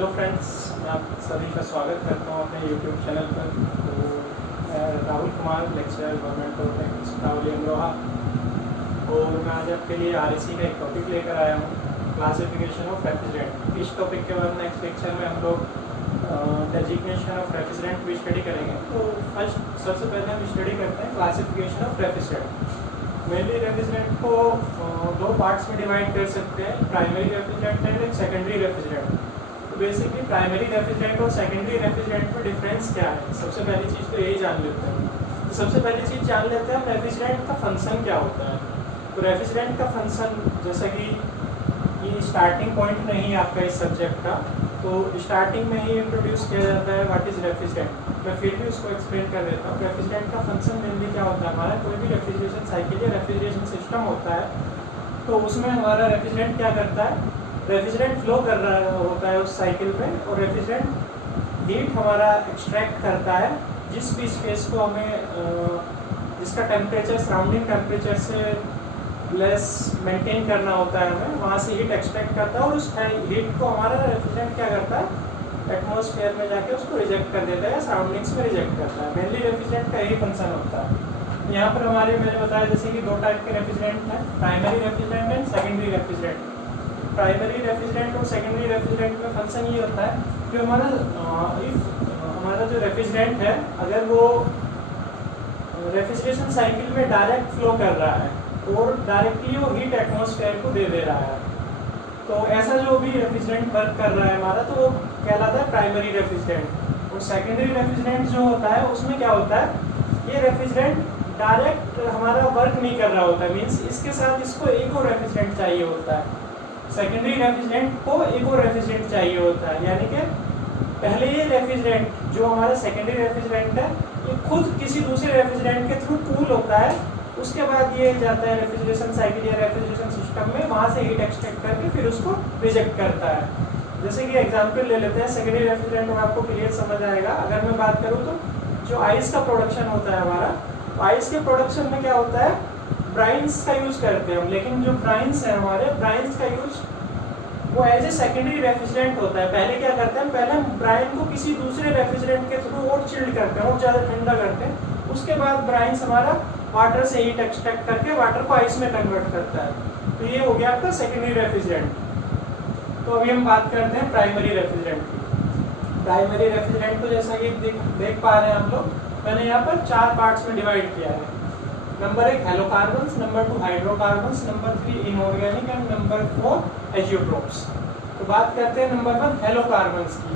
Hello friends, मैं आप सभी का स्वागत करता हूँ अपने यूट्यूब चैनल पर। तो मैं Rahul Kumar, lecturer government polytechnic Sitawali Amroha, और मैं आज आपके लिए आरएसी का एक टॉपिक लेकर आया हूँ, क्लासिफिकेशन ऑफ रेफ्रिजरेंट। इस टॉपिक के बाद नेक्स्ट लेक्चर में हम लोग डेजिग्नेशन ऑफ रेफ्रिजरेंट भी स्टडी करेंगे। तो फर्स्ट सबसे पहले हम स्टडी करते हैं classification of refrigerant. Mainly refrigerant को दो पार्ट्स में डिवाइड कर सकते हैं, प्राइमरी रेफ्रिजरेंट एंड एक सेकेंडरी रेफ्रिजरेंट। तो बेसिकली प्राइमरी रेफ्रिजरेंट और सेकेंडरी रेफ्रिजरेंट में डिफरेंस क्या है, सबसे पहली चीज़ तो यही जान लेते हैं। तो सबसे पहली चीज़ जान लेते हैं रेफ्रिजरेंट का फंक्शन क्या होता है। तो रेफ्रिजरेंट का फंक्शन, जैसा कि ये स्टार्टिंग पॉइंट नहीं है आपका इस सब्जेक्ट का, तो स्टार्टिंग में ही इंट्रोड्यूस किया जाता है व्हाट इज़ रेफ्रिजरेंट। मैं फिर भी उसको एक्सप्लेन कर देता हूँ। रेफ्रिजरेंट का फंक्शन मेनली क्या होता है, हमारा कोई भी रेफ्रिजरेशन साइकिल या रेफ्रिजरेशन सिस्टम होता है, तो उसमें हमारा रेफ्रिजरेंट क्या करता है, रेफ्रिजरेंट फ्लो कर रहा होता है उस साइकिल में, और रेफ्रिजरेंट हीट हमारा एक्सट्रैक्ट करता है जिस भी स्पेस को हमें जिसका टेम्परेचर सराउंडिंग टेम्परेचर से लेस मेंटेन करना होता है, हमें वहाँ से हीट एक्सट्रैक्ट करता है, और उस हीट को हमारा रेफ्रिजरेंट क्या करता है, एटमॉस्फेयर में जाके उसको रिजेक्ट कर देता है या सराउंडिंग्स में रिजेक्ट करता है। मेनली रेफ्रिजरेंट का यही फंक्शन होता है। यहाँ पर हमारे मैंने बताया जैसे कि दो टाइप के रेफ्रिजरेंट हैं, primary refrigerant and secondary refrigerant. Primary refrigerant और सेकेंडरी रेफ्रिजरेंट में फंक्शन ये होता है कि हमारा जो रेफ्रिजरेंट है, अगर वो रेफ्रिजरेशन साइकिल में डायरेक्ट फ्लो कर रहा है और डायरेक्टली वो हीट एटमॉस्फेयर को दे दे रहा है, तो ऐसा जो भी रेफ्रिजरेंट वर्क कर रहा है हमारा, तो वो कहलाता है प्राइमरी रेफ्रिजरेंट। और सेकेंडरी रेफ्रिजरेंट जो होता है उसमें क्या होता है, ये रेफ्रिजरेंट डायरेक्ट हमारा वर्क नहीं कर रहा होता है, मीन्स इसके साथ इसको एक और रेफ्रिजरेंट चाहिए होता है। सेकेंडरी रेफ्रिजरेंट को एक और रेफ्रिजरेंट चाहिए होता है, यानी कि पहले ये रेफ्रिजरेंट जो हमारा सेकेंडरी रेफ्रिजरेंट है, ये खुद किसी दूसरे रेफ्रिजरेंट के थ्रू कूल होता है, उसके बाद ये जाता है रेफ्रिजरेशन साइकिल या रेफ्रिजरेशन सिस्टम में, वहाँ से हीट एक्सट्रैक्ट करके फिर उसको रिजेक्ट करता है। जैसे कि एग्जांपल ले लेते हैं सेकेंडरी रेफ्रिजरेंट में, आपको क्लियर समझ आएगा। अगर मैं बात करूँ तो जो आइस का प्रोडक्शन होता है हमारा, तो आइस के प्रोडक्शन में क्या होता है, ब्राइन्स का यूज़ करते हैं हम, लेकिन जो ब्राइन्स है हमारे, ब्राइन्स का यूज वो एज ए सेकेंडरी रेफ्रिजरेंट होता है। पहले क्या करते हैं, पहले हम ब्राइन को किसी दूसरे रेफ्रिजरेंट के थ्रू और चिल्ड करते हैं और ज़्यादा ठंडा करते हैं, उसके बाद ब्राइन्स हमारा वाटर से हीट एक्सट्रैक्ट करके वाटर को आइस में कन्वर्ट करता है। तो ये हो गया आपका सेकेंडरी रेफ्रिजरेंट। तो अभी हम बात करते हैं प्राइमरी रेफ्रिजरेंट की। प्राइमरी रेफ्रिजरेंट को जैसा कि देख पा रहे हैं हम लोग, मैंने यहाँ पर 4 पार्ट्स में डिवाइड किया है। Number 1 halocarbons, number 2 hydrocarbons, number 3 inorganic and number 4 azeotropes. तो बात करते हैं नंबर 1 हेलोकार्बन्स की।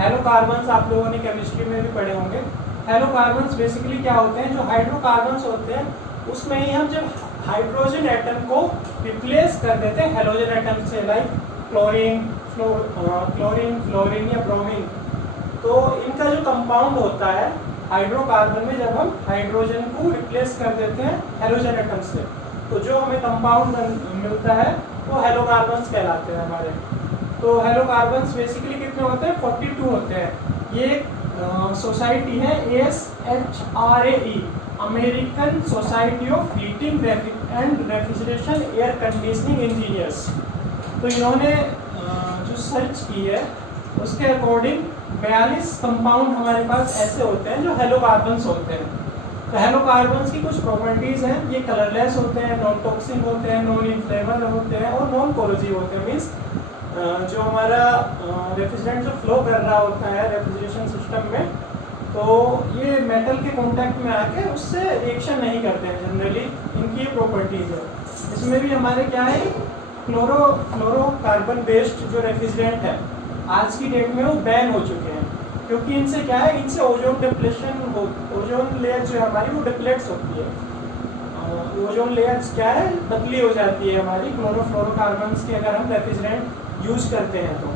हेलोकार्बन्स आप लोगों ने केमिस्ट्री में भी पढ़े होंगे। हेलोकार्बन्स बेसिकली क्या होते हैं, जो हाइड्रोकार्बन्स होते हैं उसमें ही हम जब हाइड्रोजन एटम को रिप्लेस कर देते हैं हेलोजन एटम से, लाइक क्लोरीन, फ्लोरीन या ब्रोमीन, तो इनका जो कंपाउंड होता है हाइड्रोकार्बन में, जब हम हाइड्रोजन को रिप्लेस कर देते हैं हेलोजन एटम से, तो जो हमें कंपाउंड मिलता है वो हेलोकार्बन्स कहलाते हैं हमारे। तो हेलोकार्बन्स बेसिकली कितने होते हैं, 42 होते हैं। ये सोसाइटी है ASHRAE, American society of heating and refrigeration air conditioning engineers. तो इन्होंने जो सर्च की है उसके अकॉर्डिंग 42 कंपाउंड हमारे पास ऐसे होते हैं जो हेलोकार्बन्स होते हैं। तो हेलोकार्बन्स की कुछ प्रॉपर्टीज़ हैं, ये कलरलेस होते हैं, नॉन टॉक्सिक होते हैं, नॉन इन्फ्लेमेबल होते हैं और नॉन कोरोसिव होते हैं। मीन्स जो हमारा रेफ्रिजरेंट जो फ्लो कर रहा होता है रेफ्रिजरेशन सिस्टम में, तो ये मेटल के कांटेक्ट में आके उससे रिएक्शन नहीं करते हैं जनरली, इनकी ये प्रॉपर्टीज़ है। इसमें भी हमारे क्या है, फ्लोरोकार्बन बेस्ड जो रेफ्रिजरेंट है आज की डेट में वो बैन हो चुके हैं, क्योंकि इनसे क्या है, इनसे ओजोन डिप्लेशन, ओजोन लेयर जो है हमारी वो डिप्लेट्स होती है। ओजोन लेयर क्या है, पतली हो जाती है हमारी फ्लोरोकार्बन्स की अगर हम रेफ्रिजरेंट यूज करते हैं तो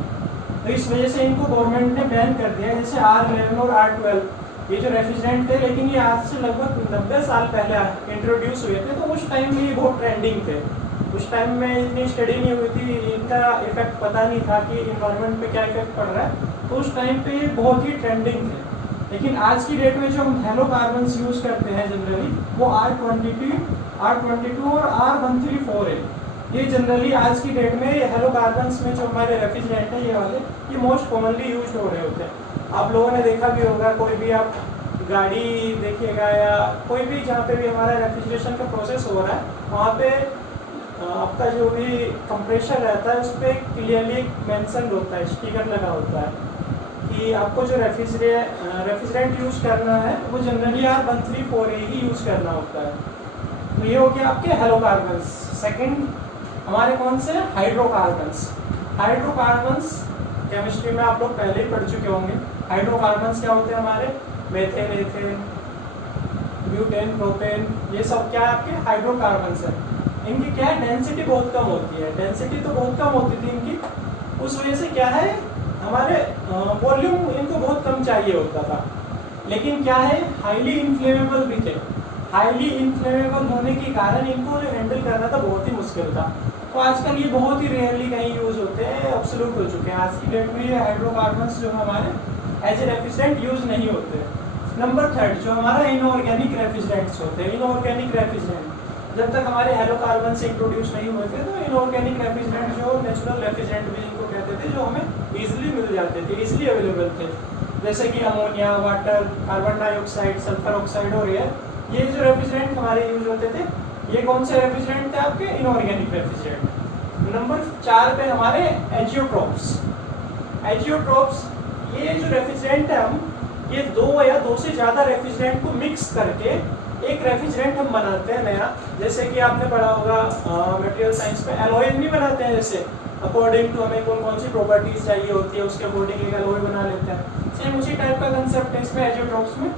इस वजह से इनको गवर्नमेंट ने बैन कर दिया है। जैसे R11 और R12 ये जो रेफ्रिजरेंट थे, लेकिन ये आज से लगभग 90 साल पहले इंट्रोड्यूस हुए थे, तो उस टाइम में ये बहुत ट्रेंडिंग थे। उस टाइम में इतनी स्टडी नहीं हुई थी, इनका इफेक्ट पता नहीं था कि इन्वायरमेंट पे क्या इफेक्ट पड़ रहा है, तो उस टाइम पे ये बहुत ही ट्रेंडिंग थे। लेकिन आज की डेट में जो हम हेलोकार्बन्स यूज़ करते हैं जनरली, वो R22 और R134 है। ये जनरली आज की डेट में हेलोकार्बन्स में जो हमारे रेफ्रिजरेंट है ये वाले, ये मोस्ट कॉमनली यूज हो रहे होते हैं। आप लोगों ने देखा भी होगा, कोई भी आप गाड़ी देखिएगा या कोई भी जहाँ पे भी हमारा रेफ्रिजरेशन का प्रोसेस हो रहा है, वहाँ पे आपका जो भी कंप्रेशर रहता है उस पर क्लियरली मेंशन होता है, स्टिकर लगा होता है कि आपको जो रेफ्रिजरेंट यूज़ करना है वो जनरली R134A ही यूज़ करना होता है। तो ये हो गया आपके हेलोकार्बन्स। सेकंड हमारे कौन से हाइड्रोकार्बन्स। हाइड्रोकार्बन्स केमिस्ट्री में आप लोग पहले ही पढ़ चुके होंगे। हाइड्रोकार्बन्स क्या होते हैं हमारे, मेथेन, एथेन, ब्यूटेन, प्रोपेन, ये सब क्या है आपके हाइड्रोकार्बन्स है। इनकी क्या है, डेंसिटी बहुत कम होती है। डेंसिटी तो बहुत कम होती थी इनकी, उस वजह से क्या है हमारे वॉल्यूम इनको बहुत कम चाहिए होता था, लेकिन क्या है हाईली इन्फ्लेमेबल भी थे। हाईली इन्फ्लेमेबल होने के कारण इनको जो हैंडल करना था बहुत ही मुश्किल था। तो आजकल ये बहुत ही रेयरली कहीं यूज होते हैं, ऑब्सोल्यूट हो चुके हैं। आज की डेट में ये हाइड्रोकार्बन्स जो हमारे एज ए रेफ्रिजरेंट यूज नहीं होते। नंबर थर्ड जो हमारा इनऑर्गेनिक रेफ्रिजरेंट्स होते हैं। इनऑर्गेनिक रेफ्रिजरेंट जब तक हमारे हेलोकार्बन से इंट्रोड्यूस नहीं हुए थे, तो इनऑर्गेनिक रेफ्रिजरेंट जो नेचुरल रेफ्रिजरेंट भी जिनको कहते थे, जो हमें इजीली मिल जाते थे, इजीली अवेलेबल थे, जैसे कि ammonia, water, carbon dioxide, sulphur oxide और एयर। ये जो रेफ्रिजरेंट हमारे यूज होते थे, ये कौन से रेफ्रिजरेंट थे आपके, इनऑर्गेनिक रेफ्रिजरेंट। नंबर 4 पे हमारे एजियोट्रोप्स। एजियोट्रोप्स ये जो रेफ्रिजरेंट है, हम ये 2 या 2 से ज़्यादा रेफ्रिजरेंट को मिक्स करके एक रेफ्रिजरेंट हम बनाते हैं नया। जैसे कि आपने पढ़ा होगा मटेरियल साइंस में एलॉय नहीं बनाते हैं, जैसे अकॉर्डिंग टू हमें कौन कौन सी प्रॉपर्टीज चाहिए होती है उसके अकॉर्डिंग एक एलॉय बना लेते हैं। सेम उसी टाइप का कंसेप्ट है इसमें एजियोट्रोप्स में।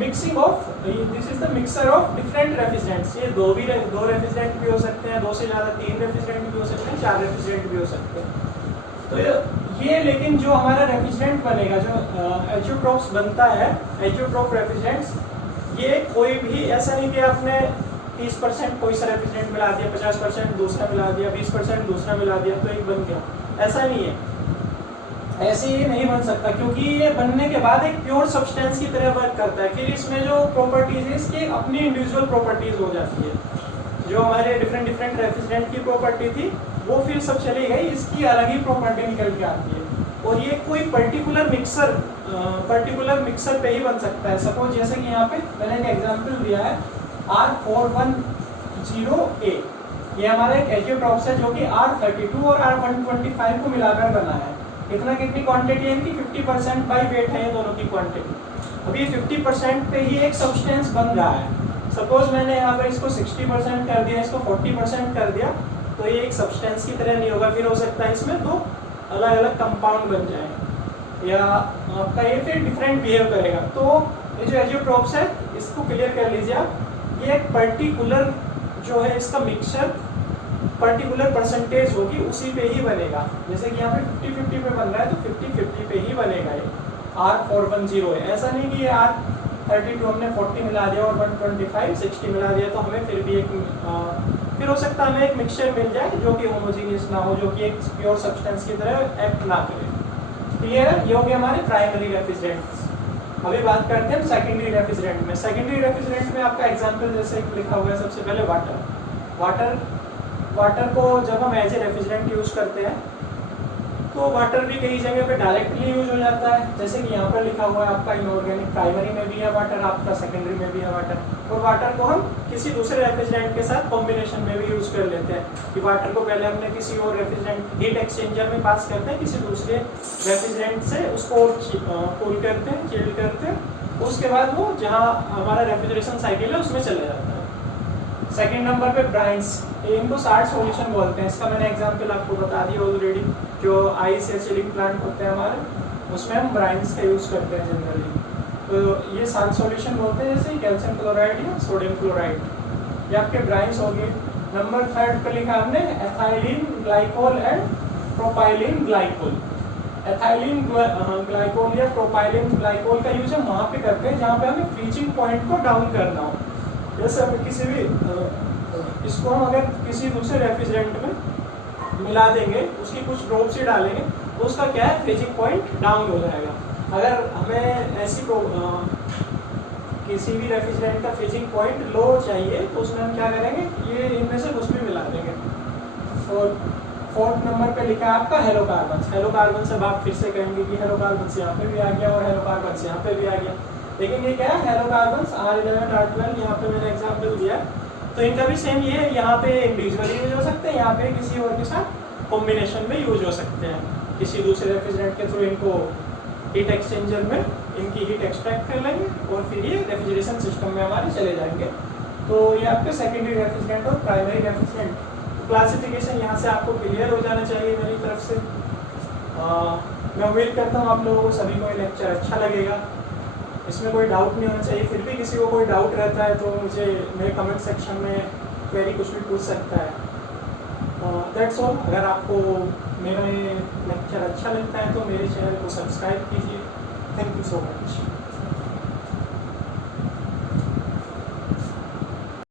Mixing of, this is the mixer of different refrigerants. ये दो रेफ्रिजरेंट भी हो सकते हैं, 2 से ज़्यादा 3 रेफ्रिजरेंट भी हो सकते हैं, 4 रेफ्रिजरेंट भी हो सकते हैं। तो ये लेकिन जो हमारा रेफ्रिजरेंट बनेगा, जो एजियोट्रोप्स बनता है, एजियोट्रोप रेफ्रिजरेंट्स, ये कोई भी ऐसा नहीं कि आपने 30% कोई सा रेफ्रिजरेंट मिला दिया, 50% दूसरा मिला दिया, 20% दूसरा मिला दिया तो एक बन गया, ऐसा नहीं है। ऐसे ये नहीं बन सकता, क्योंकि ये बनने के बाद एक प्योर सब्सटेंस की तरह वर्क करता है। फिर इसमें जो प्रॉपर्टीज है इसकी अपनी इंडिविजुअल प्रॉपर्टीज हो जाती है। जो हमारे डिफरेंट रेफ्रिजरेंट की प्रॉपर्टी थी वो फिर सब चली गई, इसकी अलग ही प्रॉपर्टी निकल के आती है। और ये कोई पर्टिकुलर मिक्सर पे ही बन सकता है। सपोज जैसे कि यहाँ पे मैंने एक एग्जांपल दिया है R410A, ये हमारा एक एजियोट्रोप्स है जो कि R32 और R125 को मिलाकर बना है। कितनी क्वांटिटी है इनकी, 50% बाई वेट है ये दोनों की क्वांटिटी। अब ये 50% पे ही एक सब्सटेंस बन रहा है। सपोज मैंने यहाँ पर इसको 60% कर दिया, इसको 40% कर दिया, तो ये एक सब्सटेंस की तरह नहीं होगा। फिर हो सकता है इसमें 2 अलग अलग कंपाउंड बन जाए या आपका ये फिर डिफरेंट बिहेव करेगा। तो ये जो एजियोट्रोप्स है इसको क्लियर कर लीजिए आप, ये एक पर्टिकुलर जो है इसका मिक्सचर पर्टिकुलर परसेंटेज होगी उसी पे ही बनेगा। जैसे कि यहाँ पे 50-50 पे बन रहा है तो 50-50 पे ही बनेगा ये R410 है। ऐसा नहीं कि ये R32 हमने 40 मिला दिया और 125 60 मिला दिया तो हमें फिर भी फिर हो सकता है हमें एक मिक्सचर मिल जाए जो कि होमोजीनियस ना हो, जो कि एक प्योर सब्सटेंस की तरह एक्ट ना करे। क्लियर है, ये हो गया हमारे प्राइमरी रेफ्रिजरेंट्स। अभी बात करते हैं सेकेंडरी रेफ्रिजरेंट में। सेकेंडरी रेफ्रिजरेंट में आपका एग्जांपल जैसे लिखा हुआ है सबसे पहले वाटर को जब हम एज ए रेफ्रिजरेंट यूज करते हैं तो वाटर भी कई जगह पे डायरेक्टली यूज हो जाता है। जैसे कि यहाँ पर लिखा हुआ है आपका इनऑर्गेनिक प्राइमरी में भी है वाटर, आपका सेकेंडरी में भी है वाटर। और वाटर को हम किसी दूसरे रेफ्रिजरेंट के साथ कॉम्बिनेशन में भी यूज कर लेते हैं कि वाटर को पहले हमने किसी और रेफ्रिजरेंट हीट एक्सचेंजर में पास करते हैं, किसी दूसरे रेफ्रिजरेंट से उसको कूल करते हैं, चिल्ड करते हैं, उसके बाद वो जहाँ हमारा रेफ्रिजरेशन साइकिल है उसमें चले जाता है। सेकेंड नंबर पे ब्राइंस, इनको साल्ट सॉल्यूशन बोलते हैं। इसका मैंने एग्जांपल आपको बता दिया ऑलरेडी। जो आइस या चिलिंग प्लांट होते हैं हमारे, उसमें हम ब्राइंस का यूज़ करते हैं जनरली। तो ये साल्ट सॉल्यूशन बोलते हैं, जैसे कैल्शियम क्लोराइड या सोडियम क्लोराइड, ये आपके ब्राइंस हो गए। नंबर 3 पे लिखा हमने ethylene glycol and propylene glycol. Ethylene glycol या प्रोपाइलिन ग्लाइकोल का यूज हम वहाँ पे करते हैं जहाँ पे हमें फ्रीजिंग पॉइंट को डाउन करना हो। जैसे हम किसी भी इसको हम अगर किसी दूसरे रेफ्रिजरेंट में मिला देंगे, उसकी कुछ ड्रॉप्स ही डालेंगे तो उसका क्या है, फ्रीजिंग पॉइंट डाउन हो जाएगा। अगर हमें ऐसी किसी भी रेफ्रिजरेंट का फ्रीजिंग पॉइंट लो चाहिए तो उसमें हम क्या करेंगे, ये इनमें से कुछ भी मिला देंगे। फोर्थ नंबर पे लिखा है आपका हेलो कार्बन। हेलो कार्बन से आप फिर से कहेंगे कि हेलो कार्बन से यहाँ पे भी आ गया और हेलो कार्बन से यहाँ पे भी आ गया, लेकिन ये क्या है, हेलो कार्बन R11 R12 यहाँ पे मैंने एग्जाम्पल दिया। तो इनका भी सेम ये है, यहाँ पे इंडिविजुअली यूज हो सकते हैं, यहाँ पे किसी और के साथ कॉम्बिनेशन में यूज हो सकते हैं, किसी दूसरे रेफ्रिजरेंट के थ्रू इनको हीट एक्सचेंजर में इनकी हीट एक्सट्रैक्ट कर लेंगे और फिर ये रेफ्रिजरेशन सिस्टम में हमारे चले जाएंगे। तो ये आपके सेकेंडरी रेफ्रिजरेंट और प्राइमरी रेफ्रिजरेंट क्लासिफिकेशन यहाँ से आपको क्लियर हो जाना चाहिए मेरी तरफ से। मैं उम्मीद करता हूँ आप लोगों को सभी को ये लेक्चर अच्छा लगेगा, इसमें कोई डाउट नहीं होना चाहिए। फिर भी किसी को कोई डाउट रहता है तो मुझे मेरे कमेंट सेक्शन में क्वेरी कुछ भी पूछ सकता है। That's all. अगर आपको मेरा ये लेक्चर अच्छा लगता है तो मेरे चैनल को सब्सक्राइब कीजिए। Thank you so much.